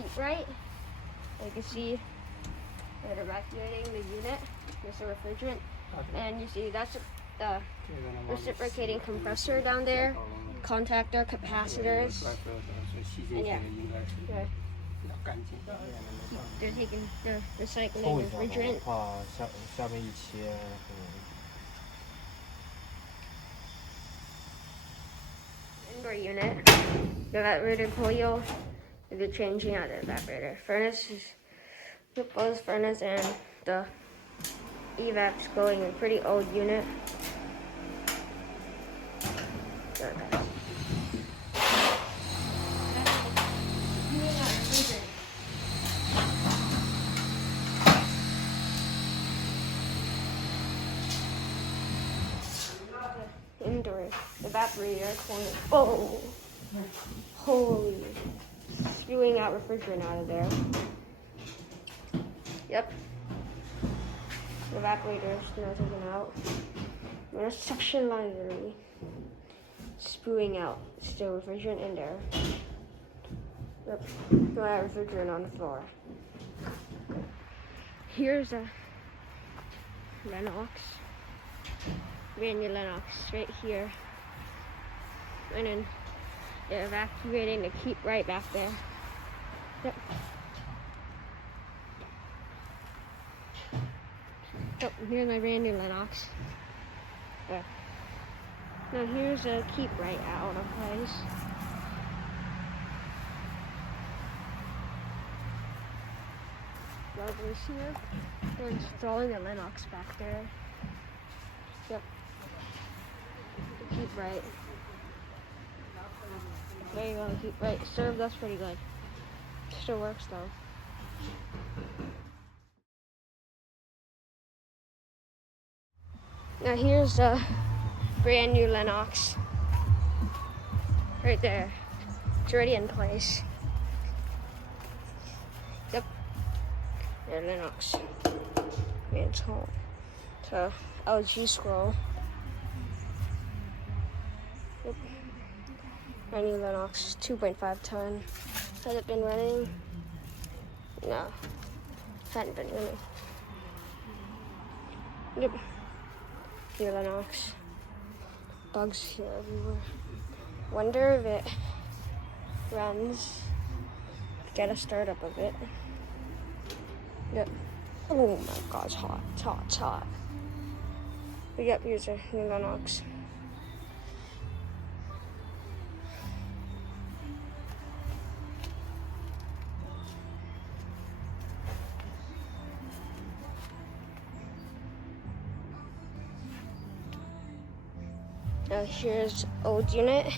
heat right. You can see they're evacuating the unit. There's a refrigerant. And you see that's the reciprocating compressor down there, contactor, capacitors. And yeah. They're taking the recycling refrigerant. Indoor unit, the evaporator coil, they're changing out the evaporator. Furnace is both furnace and the evap's going in a pretty old unit. Indoor evaporator corner. Oh, holy! Spewing out refrigerant out of there. Yep. The evaporator is now taken out. There's suction line literally spewing out. Still refrigerant in there. Yep. Still have refrigerant on the floor. Here's a Lennox. Brand new Lennox right here. And then they're evacuating the keep right back there. Yep. Oh, here's my brand new Lennox. There. Now here's a keep right out of place. Lovely here. They're installing the Lennox back there. Yep. The keep right. There you go, keep right. Served us pretty good. Still works though. Now here's a brand new Lennox. Right there. It's already in place. Yep. Yeah, Lennox. It's home. So LG scroll. Yep. My new Lennox 2.5 ton. Has it been running? No. Hadn't been running. Yep. New Lennox. Bugs here everywhere. Wonder if it runs. Get a startup of it. Yep. Oh my god, it's hot. It's hot. It's hot. But yep, here's a new Lennox. Now here's old unit.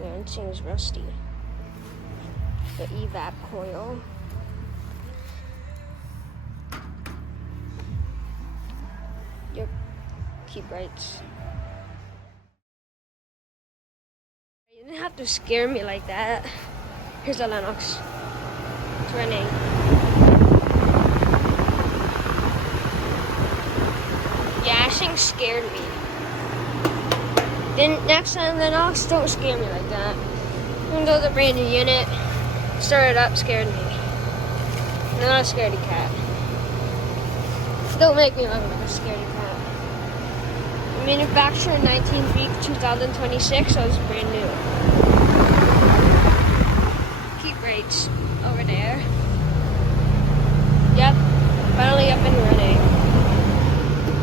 Man, it seems rusty. The evap coil. Yep. Keep rights. You didn't have to scare me like that. Here's the Lennox. It's running. Yeah, that thing scared me. Then next time, Lennox, don't scare me like that. Even though the brand new unit started up, scared me. I'm not a scaredy cat. Don't make me look like a scaredy cat. Manufactured 19/3/2026, so it's brand new. Keep rates over there. Yep, finally up and running.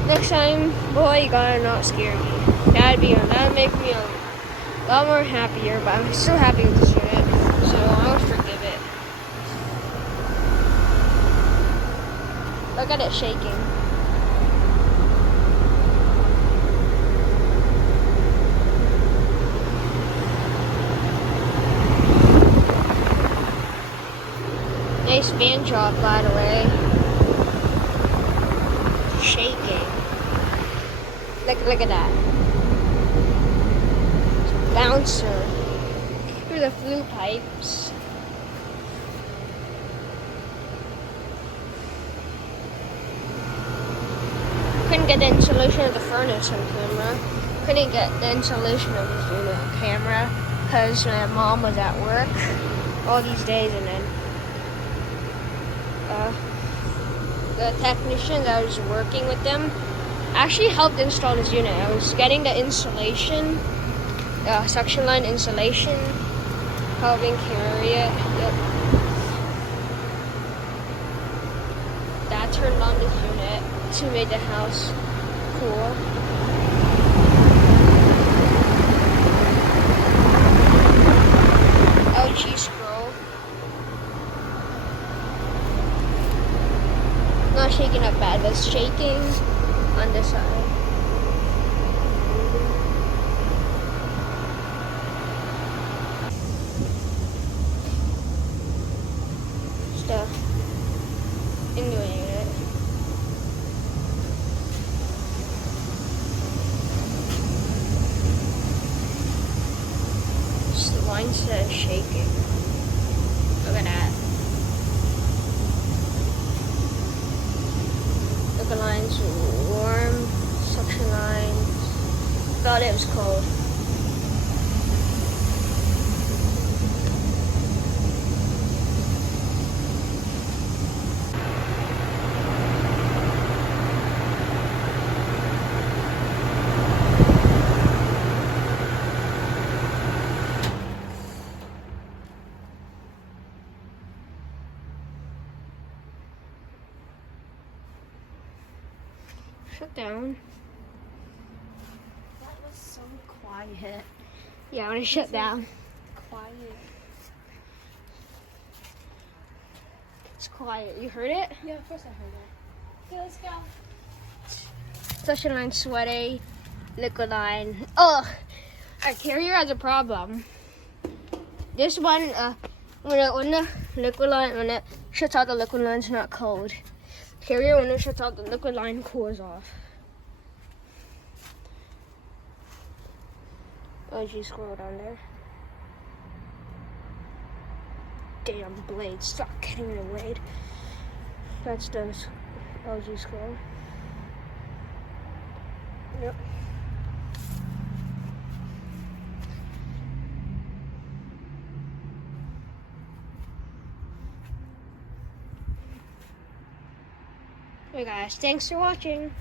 Next time, boy, you gotta not scare me. That'd make me a lot more happier, but I'm still happy with this unit, so I'll forgive it. Look at it shaking. Nice fan job, by the way. Shaking. Look at that. It's a bouncer. Through the flue pipes. Couldn't get the insulation of the furnace on camera. Couldn't get the insulation of this unit on camera because my mom was at work. all these days, and then the technician that was working with them actually helped install this unit. I was getting the insulation, suction line insulation, helping carry it. Yep. That turned on this unit to make the house cool. LG scroll. Not shaking up bad, but it's shaking on this side. Stuff into a unit. The line says shaking. Look at that. Look at lines warm, suction lines. Thought it was cold. Shut down. That was so quiet. Yeah, I want to shut down. Quiet. It's quiet. You heard it? Yeah, of course I heard it. Okay, let's go. Suction line sweaty, liquid line. Ugh! Our carrier has a problem. This one, when the liquid line, when it shuts out, the liquid line's not cold. Carrier, when it shuts out, the liquid line cools off. Oh, you scroll down there. Damn blade, stop getting in the blade. That's the LG scroll. Yep. Hey guys, thanks for watching.